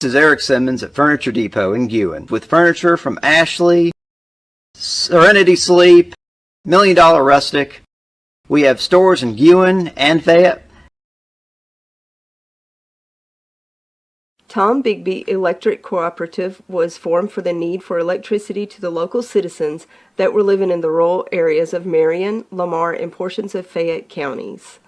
This is Eric Simmons at Furniture Depot in Guin with furniture from Ashley, Serenity Sleep, $1 Million Rustic. We have stores in Guin and Fayette. Tom Bigby Electric Cooperative was formed for the need for electricity to the local citizens that were living in the rural areas of Marion, Lamar, and portions of Fayette counties.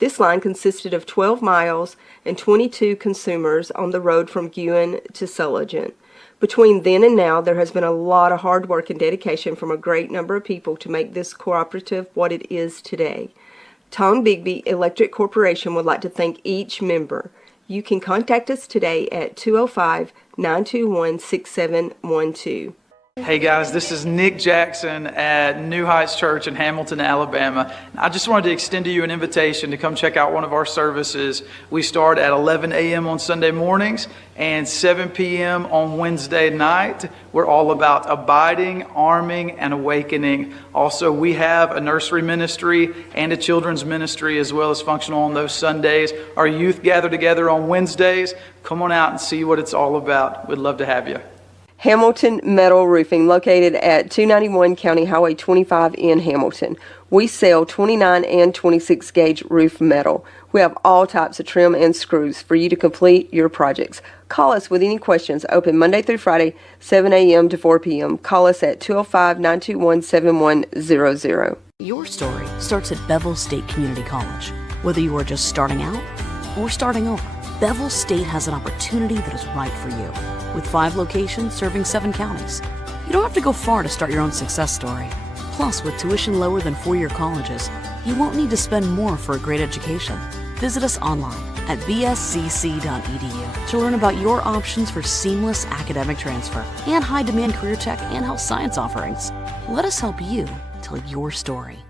This line consisted of 12 miles and 22 consumers on the road from Guin to Sulligent. Between then and now, there has been a lot of hard work and dedication from a great number of people to make this cooperative what it is today. Tom Bigby Electric Corporation would like to thank each member. You can contact us today at 205-921-6712. Hey guys, this is Nick Jackson at New Heights Church in Hamilton, Alabama. I just wanted to extend to you an invitation to come check out one of our services. We start at 11 a.m. on Sunday mornings and 7 p.m. on Wednesday night. We're all about abiding, arming, and awakening. Also, we have a nursery ministry and a children's ministry as well as functional on those Sundays. Our youth gather together on Wednesdays. Come on out and see what it's all about. We'd love to have you. Hamilton Metal Roofing, located at 291 County Highway 25 in Hamilton. We sell 29 and 26 gauge roof metal. We have all types of trim and screws for you to complete your projects. Call us with any questions. Open Monday through Friday, 7 a.m. to 4 p.m. Call us at 205-921-7100. Your story starts at Bevel State Community College. Whether you are just starting out or starting over, Bevel State has an opportunity that is right for you. With 5 locations serving 7 counties. You don't have to go far to start your own success story. Plus, with tuition lower than 4-year colleges, you won't need to spend more for a great education. Visit us online at bscc.edu to learn about your options for seamless academic transfer and high-demand career tech and health science offerings. Let us help you tell your story.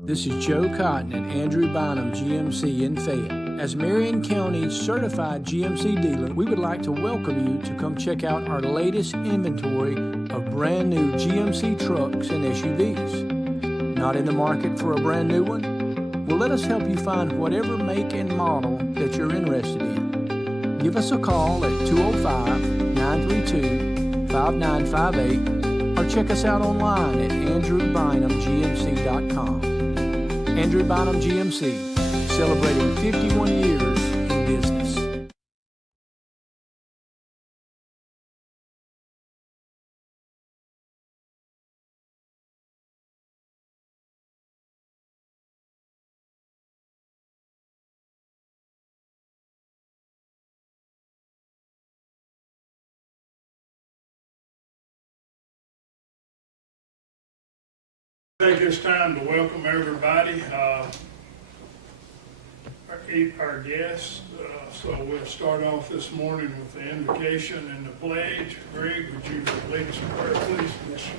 This is Joe Cotton at Andrew Bynum GMC in Fayette. As Marion County's certified GMC dealer, we would like to welcome you to come check out our latest inventory of brand new GMC trucks and SUVs. Not in the market for a brand new one? Well, let us help you find whatever make and model that you're interested in. Give us a call at 205-932-5958 or check us out online at andrewbynumgmc.com. Andrew Bynum GMC, celebrating 51 years in business. Take this time to welcome everybody, our guests. So we'll start off this morning with the invocation and the pledge. Greg, would you lead us in prayer, please? Yes, sir.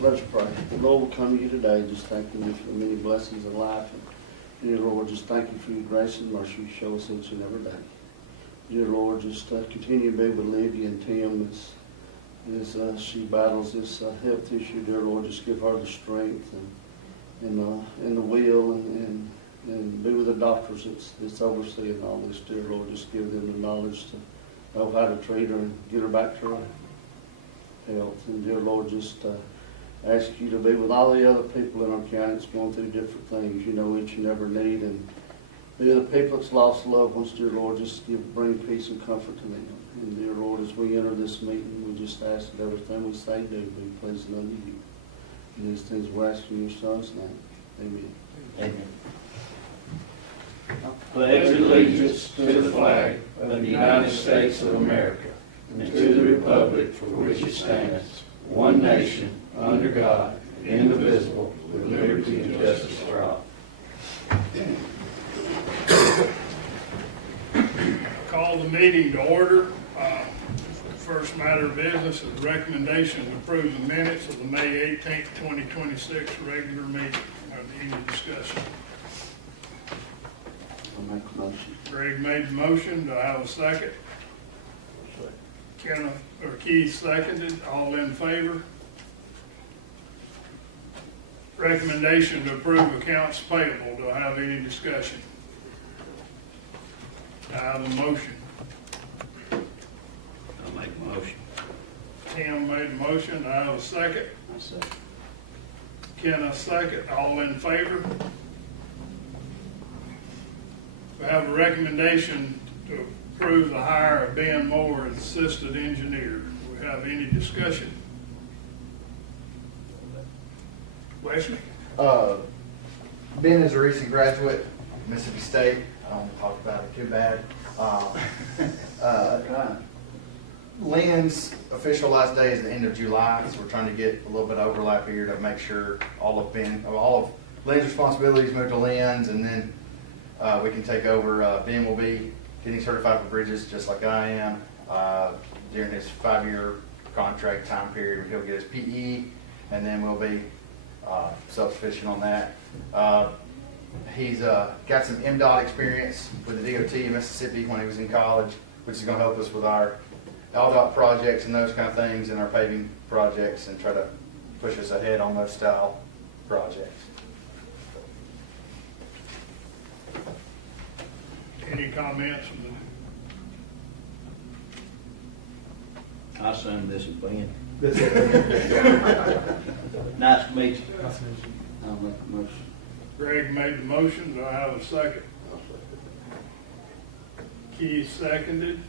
Let us pray. The Lord will come to you today just thanking you for the many blessings of life. And dear Lord, just thank you for your grace and mercy you show us each and every day. Dear Lord, just continue to be with Lydia and Tim as she battles this health issue. Dear Lord, just give her the strength and the will and be with the doctors that's overseeing all this. Dear Lord, just give them the knowledge to know how to treat her and get her back to her health. And dear Lord, just ask you to be with all the other people in our county that's going through different things. You know each and every need, and be with the people that's lost loved ones. Dear Lord, just bring peace and comfort to them. And dear Lord, as we enter this meeting, we just ask that everything we say and do be pleasing unto you. And these things we're asking in your Son's name. Amen. Amen. I pledge allegiance to the flag of the United States of America and to the republic for which it stands, one nation, under God, indivisible, with liberty and justice for all. Call the meeting to order. The first matter of business is recommendation to approve the minutes of the May 18th, 2026 regular meeting. Any discussion? I'll make a motion. Greg made the motion. Do I have a second? Keith seconded. All in favor? Recommendation to approve accounts payable. Do I have any discussion? I have a motion. Motion. Tim made a motion, do I have a second? I say. Ken, a second, all in favor? We have a recommendation to approve the hire of Ben Moore as assistant engineer. Do we have any discussion? Wesley? Ben is a recent graduate, Mississippi State. I don't want to talk about it too bad. Lynn's official last day is the end of July, so we're trying to get a little bit of overlap here to make sure all of Lynn's responsibilities move to Lynn's, and then we can take over. Ben will be getting certified for bridges just like I am during his 5-year contract time period. He'll get his PE, and then we'll be self-sufficient on that. He's got some MDOT experience with the DOT in Mississippi when he was in college, which is going to help us with our LDOT projects and those kind of things, and our paving projects, and try to push us ahead on those style projects. Any comments from the I assume this is Ben. That's it. Nice to meet you. I'll make the motion. Greg made the motion, do I have a second? Keith seconded,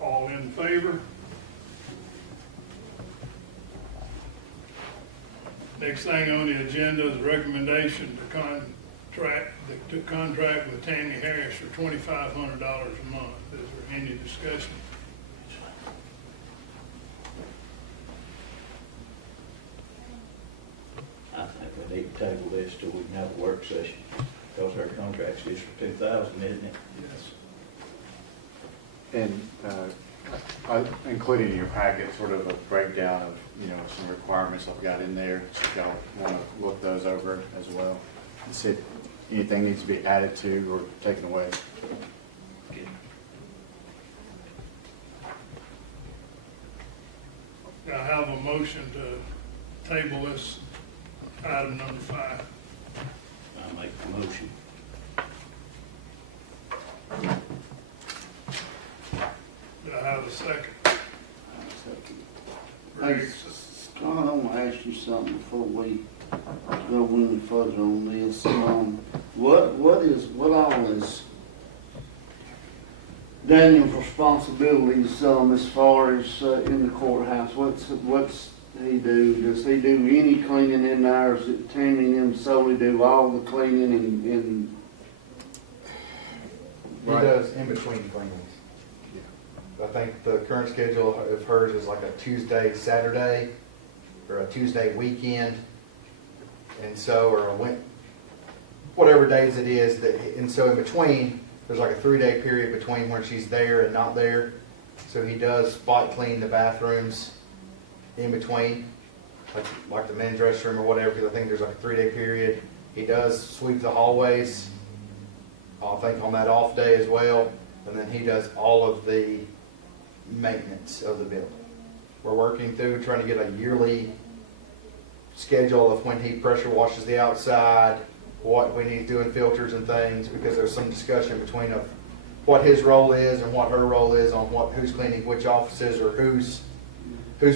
all in favor? Next thing on the agenda is recommendation to contract with Tammy Harris for $2,500 a month. Is there any discussion? I think we need to table this till we can have a work session, because our contract's just for 2,000, isn't it? Yes. And I included in your packet sort of a breakdown of, some requirements I've got in there, so if y'all want to look those over as well and see if anything needs to be added to or taken away. I have a motion to table this item number 5. I'll make the motion. Do I have a second? Hey, Scott, I want to ask you something before we go any further on this. What all is Daniel's responsibilities as far as in the courthouse? What's he do? Does he do any cleaning in there? Or is it Tammy and him solely do all the cleaning and He does in between cleanings. I think the current schedule of hers is like a Tuesday, Saturday, or a Tuesday weekend, and so, or whatever days it is, and so in between, there's like a 3-day period between when she's there and not there. So he does spot clean the bathrooms in between, like the men's restroom or whatever, because I think there's like a 3-day period. He does sweep the hallways, I think on that off day as well, and then he does all of the maintenance of the building. We're working through trying to get a yearly schedule of when he pressure washes the outside, what we need to do in filters and things, because there's some discussion between of what his role is and what her role is on who's cleaning which offices, or whose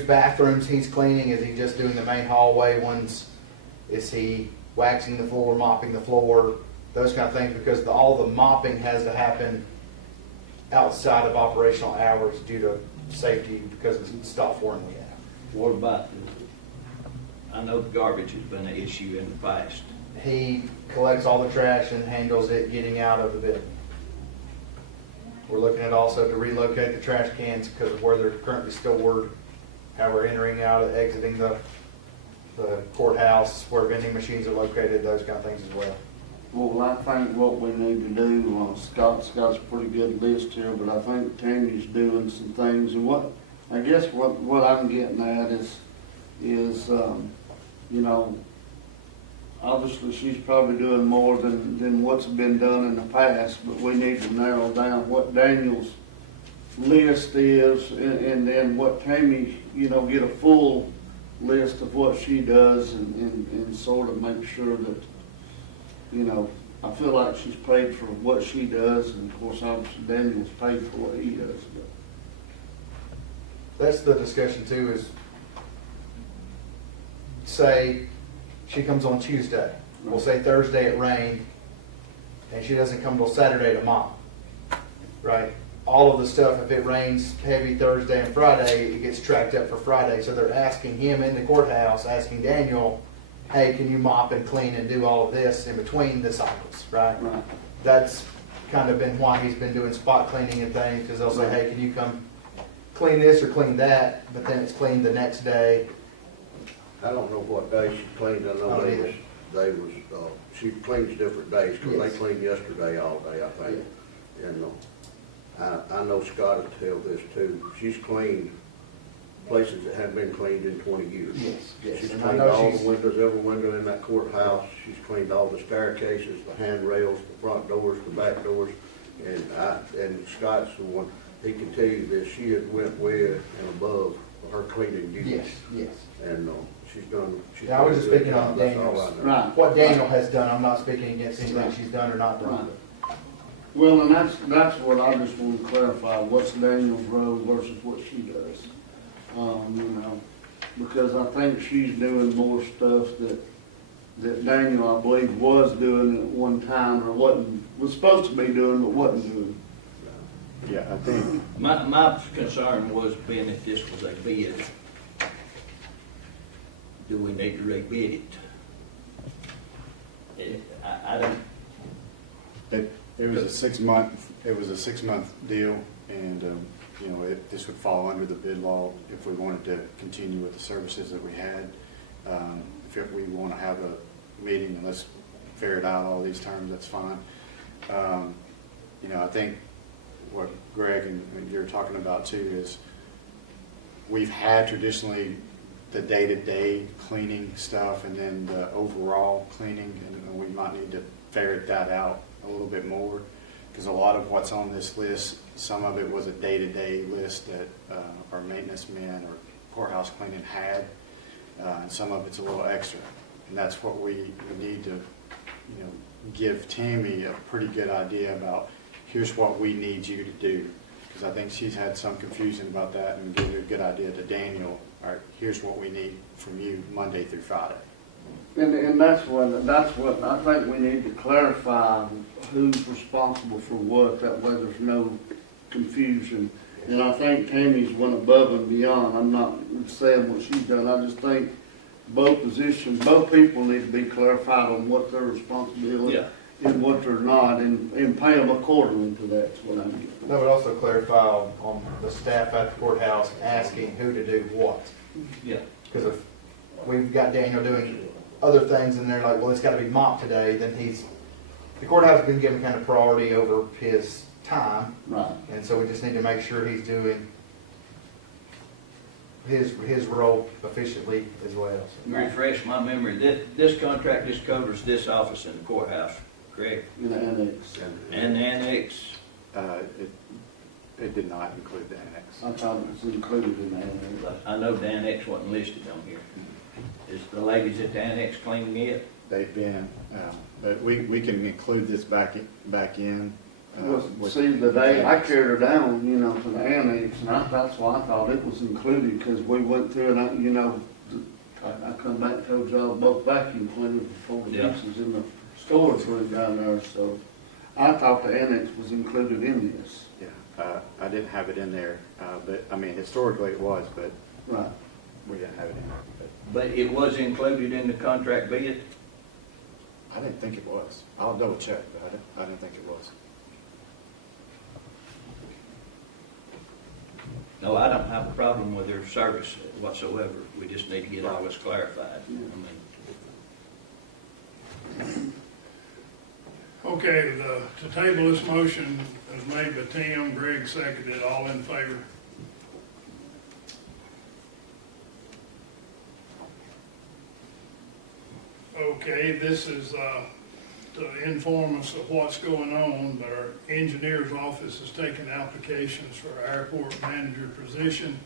bathrooms he's cleaning. Is he just doing the main hallway ones? Is he waxing the floor, mopping the floor, those kind of things, because all the mopping has to happen outside of operational hours due to safety, because of the stop worn we have. What about, I know garbage has been an issue in the past. He collects all the trash and handles it getting out of the building. We're looking at also to relocate the trash cans because of where they're currently stored, how we're entering out, exiting the courthouse, where vending machines are located, those kind of things as well. Well, I think what we need to do, Scott's got a pretty good list here, but I think Tammy's doing some things. And what I'm getting at is obviously she's probably doing more than what's been done in the past, but we need to narrow down what Daniel's list is, and then what Tammy, get a full list of what she does, and sort of make sure that, I feel like she's paid for what she does, and of course, obviously Daniel's paid for what he does. that's the discussion too, is say she comes on Tuesday. We'll say Thursday it rained, and she doesn't come till Saturday to mop. Right? All of the stuff, if it rains heavy Thursday and Friday, it gets tracked up for Friday. So they're asking him in the courthouse, asking Daniel, hey, can you mop and clean and do all of this in between the cycles, right? Right. That's kind of been why he's been doing spot cleaning and things, because they'll say, hey, can you come clean this or clean that, but then it's cleaned the next day. I don't know what day she cleaned. I know she cleans different days, because Yes. they cleaned yesterday all day, I think. And I know Scott will tell this too. She's cleaned places that haven't been cleaned in 20 years. Yes, yes. She's And I cleaned know all she's- the windows, every window in that courthouse. She's cleaned all the staircases, the handrails, the front doors, the back doors. And Scott's the one, he can tell you that she has went way and above her cleaning duties. Yes, yes. And she's done. Yeah, I was just done a good speaking on job. That's all Daniel's, I know. Right. what Daniel has done. I'm not speaking against anything Right. she's done or not done. Right. Well, and that's what I just want to clarify, what's Daniel's role versus what she does. You know, because I think she's doing more stuff that Daniel, I believe, was doing at one time, or was supposed to be doing, but wasn't doing. Yeah, I think, My concern was, being that this was a bid, do we need to rebid it? I don't, it was a 6-month deal, and, you know, this would fall under the bid law if we wanted to continue with the services that we had. If we want to have a meeting and let's ferret out all these terms, that's fine. You know, I think what Greg and you're talking about too is we've had traditionally the day-to-day cleaning stuff and then the overall cleaning, and we might need to ferret that out a little bit more, because a lot of what's on this list, some of it was a day-to-day list that our maintenance men or courthouse cleaning had, and some of it's a little extra, and that's what we need to, you know, give Tammy a pretty good idea about. Here's what we need you to do, because I think she's had some confusion about that, and give a good idea to Daniel. All right, here's what we need from you Monday through Friday. And that's what I think we need to clarify, who's responsible for what, that way there's no confusion. And I think Tammy's went above and beyond. I'm not saying what she's done, I just think both people need to be clarified on what their responsibility Yeah. and what they're not, and pay them accordingly to that, is what I'm getting. That would also clarify on the staff at the courthouse asking who to do what. yeah. Because if we've got Daniel doing other things and they're like, well, it's got to be mopped today, then the courthouse has been given kind of priority over his time. Right. And so we just need to make sure he's doing his role efficiently as well. Refresh my memory, this contract just covers this office in the courthouse, correct? In the annex. And the annex, It did not include the annex. I thought it was included in the annex. I know the annex wasn't listed on here. Is the ladies at the annex cleaning it? They've been, but we can include this back in. with- See, the day I carried her down, you know, to the annex, and that's why I thought it was included, because we went through and I come back and told y'all both vacuum cleaners before the Yeah. pieces in the storage room down there, so I thought the annex was included in this. Yeah, I didn't have it in there, but, I mean, historically it was, but Right. we didn't have it in there. But it was included in the contract bid? But I didn't think it was. I'll double check, but I didn't think it was. No, I don't have a problem with their service whatsoever. We just need to get all this clarified. Okay, to table this motion is made by Tim, Greg seconded, all in favor? Okay, this is to inform us of what's going on, but our engineer's office is taking applications for our airport manager position.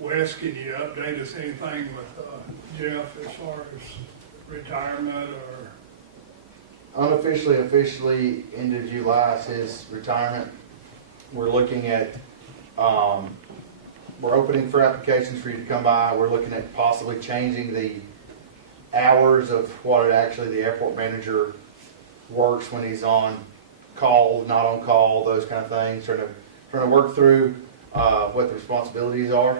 Wes, can you update us anything with Jeff as far as retirement or? Unofficially, officially, end of July is his retirement. We're looking at, we're opening for applications for you to come by. We're looking at possibly changing the hours of what the airport manager works when he's on call, not on call, those kind of things. Trying to work through what the responsibilities are,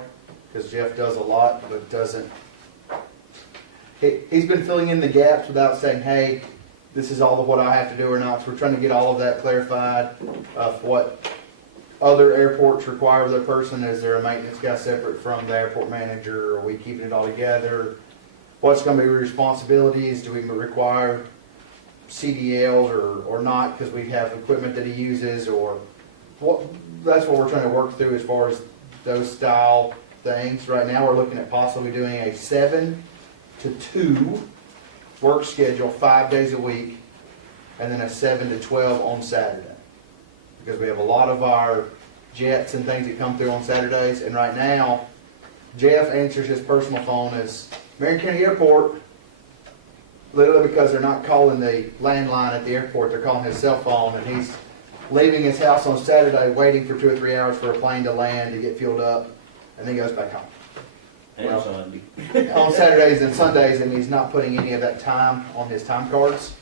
because Jeff does a lot, but doesn't. He's been filling in the gaps without saying, hey, this is all of what I have to do or not. So we're trying to get all of that clarified of what other airports require of their person. Is there a maintenance guy separate from the airport manager? Are we keeping it all together? What's going to be responsibilities? Do we require CDLs or not because we have equipment that he uses? Or that's what we're trying to work through as far as those style things. Right now we're looking at possibly doing a 7 to 2 work schedule 5 days a week, and then a 7 to 12 on Saturday. Because we have a lot of our jets and things that come through on Saturdays, and right now, Jeff answers his personal phone as Marion County Airport, literally because they're not calling the landline at the airport, they're calling his cell phone, and he's leaving his house on Saturday, waiting for 2 or 3 hours for a plane to land to get fueled up, and then goes back home. And Sunday. On Saturdays and Sundays, and he's not putting any of that time on his time cards.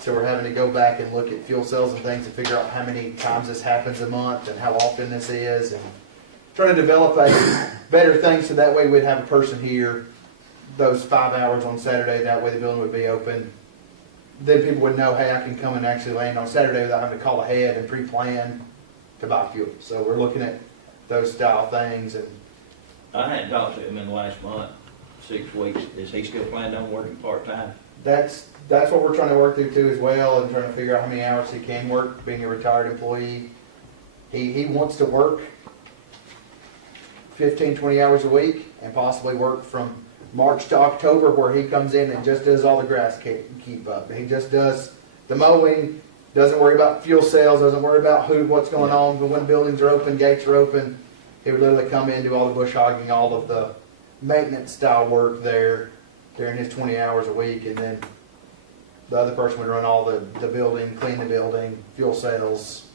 So we're having to go back and look at fuel cells and things to figure out how many times this happens a month and how often this is, and trying to develop a better thing so that way we'd have a person here those 5 hours on Saturday. That way the building would be open. Then people would know, hey, I can come and actually land on Saturday without having to call ahead and pre-plan to buy fuel. So we're looking at those style things. And I hadn't talked to him in the last month, 6 weeks. Is he still planning on working part-time? that's what we're trying to work through too as well, and trying to figure out how many hours he can work, being a retired employee. He wants to work 15, 20 hours a week and possibly work from March to October, where he comes in and just does all the grass keep up. He just does the mowing, doesn't worry about fuel cells, doesn't worry about what's going on, but when buildings are open, gates are open, he would literally come in, do all the bush hogging, all of the maintenance style work there during his 20 hours a week, and then the other person would run all the building, clean the building, fuel cells,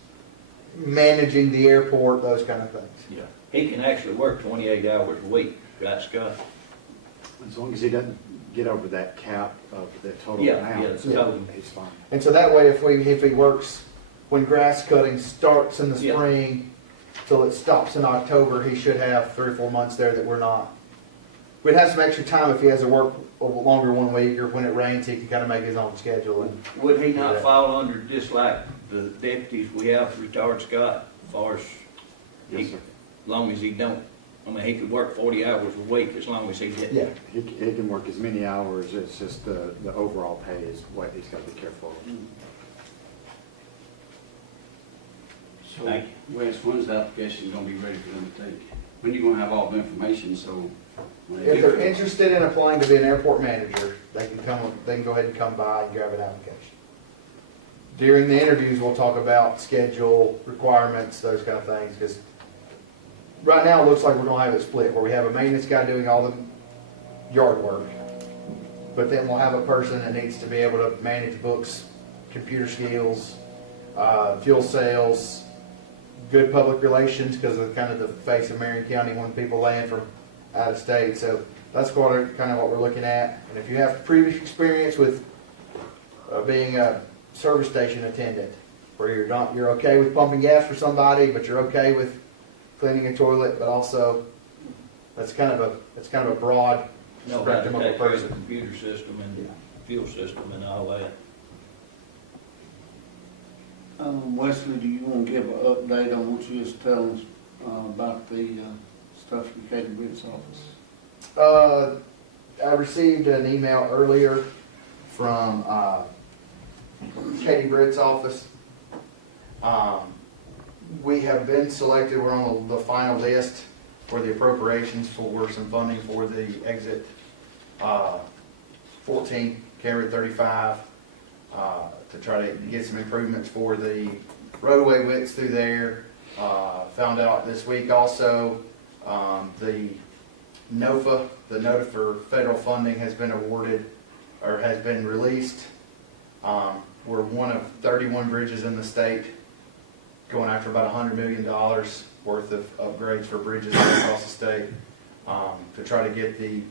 managing the airport, those kind of things. Yeah. He can actually work 28 hours a week, right, Scott? As long as he doesn't get over that cap of the total amount. Yeah, it's total. He's fine. And so that way, if he works, when grass cutting starts in the Yeah. spring till it stops in October, he should have 3 or 4 months there that we're not. We'd have some extra time if he has to work a longer 1 week, or when it rains, he can kind of make his own schedule. And Would he not Yeah. fall under just like the deputies we have retired, Scott, as far as, Yes, sir. as long as he don't, I mean, he could work 40 hours a week as long as he didn't. yeah, He can work as many hours, it's just the overall pay is what he's got to be careful of. So, Thank Wes, when's the application gonna be ready for them to take? When you gonna have all the information, so? when they if get they're there- interested in applying to be an airport manager, they can go ahead and come by and grab an application. During the interviews, we'll talk about schedule, requirements, those kind of things, because right now it looks like we're gonna have it split, where we have a maintenance guy doing all the yard work, but then we'll have a person that needs to be able to manage books, computer skills, fuel sales, good public relations, because of kind of the face of Marion County when people land from out of state. So that's kind of what we're looking at. And if you have previous experience with being a service station attendant, where you're okay with pumping gas for somebody, but you're okay with cleaning a toilet, but also it's kind of a broad Know how to spectrum of a take care of the person. computer system and fuel system and all that. Wesley, do you want to give an update on what you was telling us about the stuff from Katie Britt's office? I received an email earlier from Katie Britt's office. We have been selected, we're on the final list for the appropriations for some funding for the exit 14, Cameron 35, to try to get some improvements for the roadway widths through there. Found out this week also, the NOFA, the Notice for Federal Funding, has been awarded, or has been released. We're one of 31 bridges in the state, going after about $100 million worth of upgrades for bridges across the state, to try to get the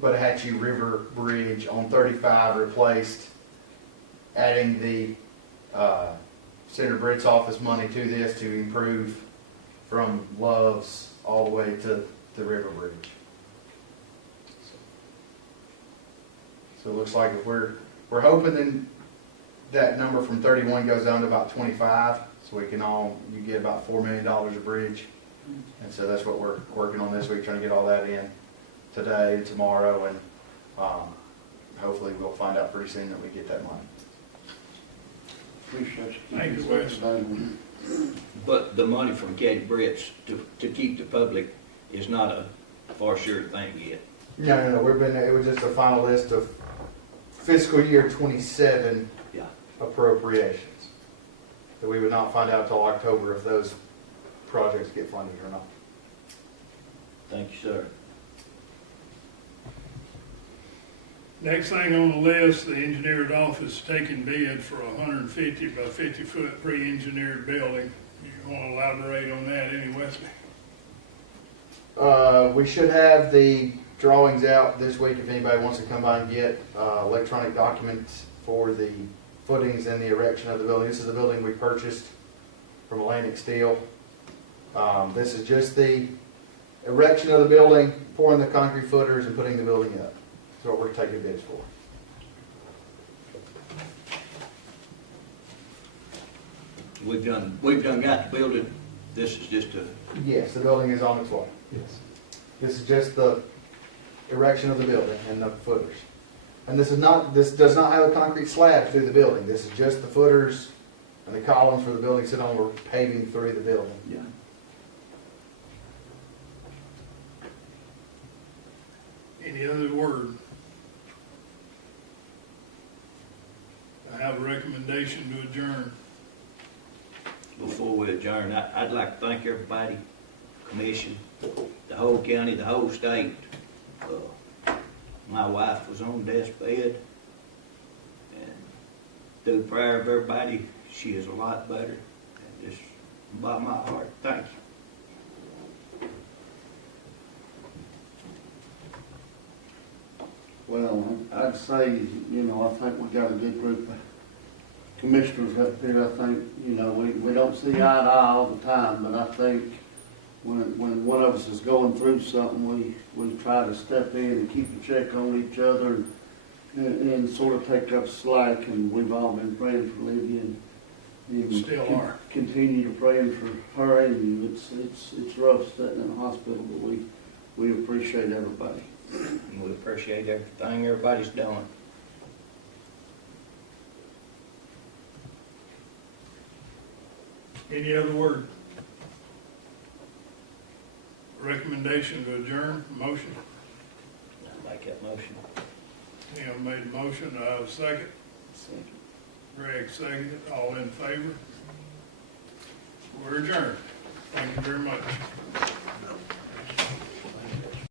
Buttahatchee River Bridge on 35 replaced, adding the Senator Britt's office money to this to improve from Love's all the way to the River Bridge. So it looks like if we're hoping then that number from 31 goes down to about 25, so we can you get about $4 million a bridge. And so that's what we're working on this week, trying to get all that in today and tomorrow, and hopefully we'll find out pretty soon that we get that money. Appreciate you. Thank you, Wes. But the money from Katie Britt's to keep the public is not a for sure thing yet. No. It was just a final list of fiscal year 27 appropriations. So we would not find out till October if those projects get funded or not. Thank you, sir. Next thing on the list, the engineered office taking bid for a 150 by 50 foot pre-engineered building. You want to elaborate on that, any Wesley? We should have the drawings out this week if anybody wants to come by and get electronic documents for the footings and the erection of the building. This is the building we purchased from Atlantic Steel. This is just the erection of the building, pouring the concrete footers and putting the building up. That's what we're taking bids for. We've done got the building. This is just a. Yes, the building is on its way. Yes. This is just the erection of the building and the footers. And this does not have a concrete slab through the building. This is just the footers and the columns for the building sit on. We're paving through the building. Yeah. Any other word? I have a recommendation to adjourn. Before we adjourn, I'd like to thank everybody, commission, the whole county, the whole state. My wife was on deathbed, and through prayer of everybody, she is a lot better. And just by my heart, thank you. Well, I'd say, I think we got a good group of commissioners up here. I think, we don't see eye to eye all the time, but I think when one of us is going through something, we try to step in and keep a check on each other and sort of take up slack. And we've all been praying for Lydia and Still are. Continue to praying for her and you. It's rough sitting in the hospital, but we appreciate everybody. And we appreciate everything everybody's doing. Any other word? Recommendation to adjourn, motion. I make that motion. Tim made a motion, do I have a second? Second. Greg seconded, all in favor? We're adjourned. Thank you very much.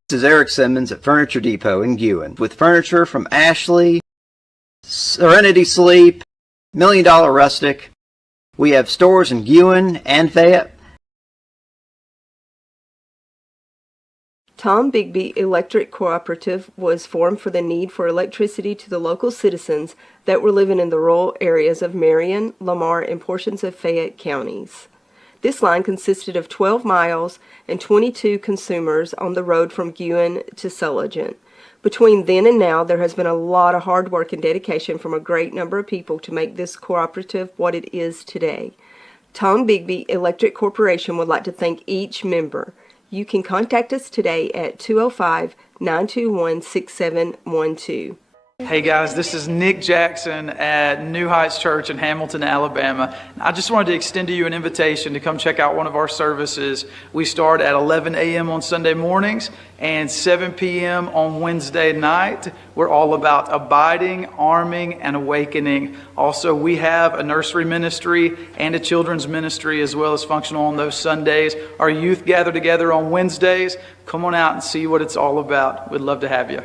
This is Eric Simmons at Furniture Depot in Guin with furniture from Ashley, Serenity Sleep, $1 Million Rustic. We have stores in Guin and Fayette. Tom Bigby Electric Cooperative was formed for the need for electricity to the local citizens that were living in the rural areas of Marion, Lamar, and portions of Fayette counties. This line consisted of 12 miles and 22 consumers on the road from Guin to Sulligent. Between then and now, there has been a lot of hard work and dedication from a great number of people to make this cooperative what it is today. Tom Bigby Electric Corporation would like to thank each member. You can contact us today at 205-921-6712. Hey guys, this is Nick Jackson at New Heights Church in Hamilton, Alabama. I just wanted to extend to you an invitation to come check out one of our services. We start at 11 a.m. on Sunday mornings and 7 p.m. on Wednesday night. We're all about abiding, arming, and awakening. Also, we have a nursery ministry and a children's ministry as well as functional on those Sundays. Our youth gather together on Wednesdays. Come on out and see what it's all about. We'd love to have you.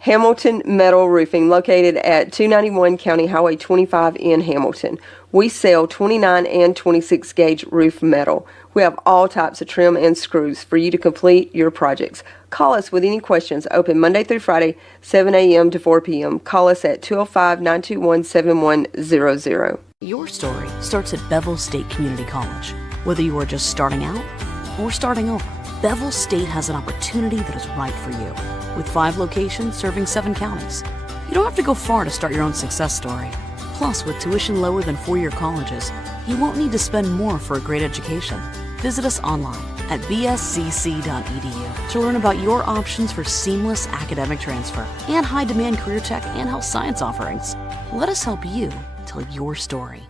Hamilton Metal Roofing, located at 291 County Highway 25 in Hamilton. We sell 29 and 26 gauge roof metal. We have all types of trim and screws for you to complete your projects. Call us with any questions. Open Monday through Friday, 7 a.m. to 4 p.m. Call us at 205-921-7100. Your story starts at Bevel State Community College. Whether you are just starting out or starting over, Bevel State has an opportunity that is right for you. With 5 locations serving 7 counties, you don't have to go far to start your own success story. Plus, with tuition lower than four-year colleges, you won't need to spend more for a great education. Visit us online at bscc.edu to learn about your options for seamless academic transfer and high-demand career tech and health science offerings. Let us help you tell your story.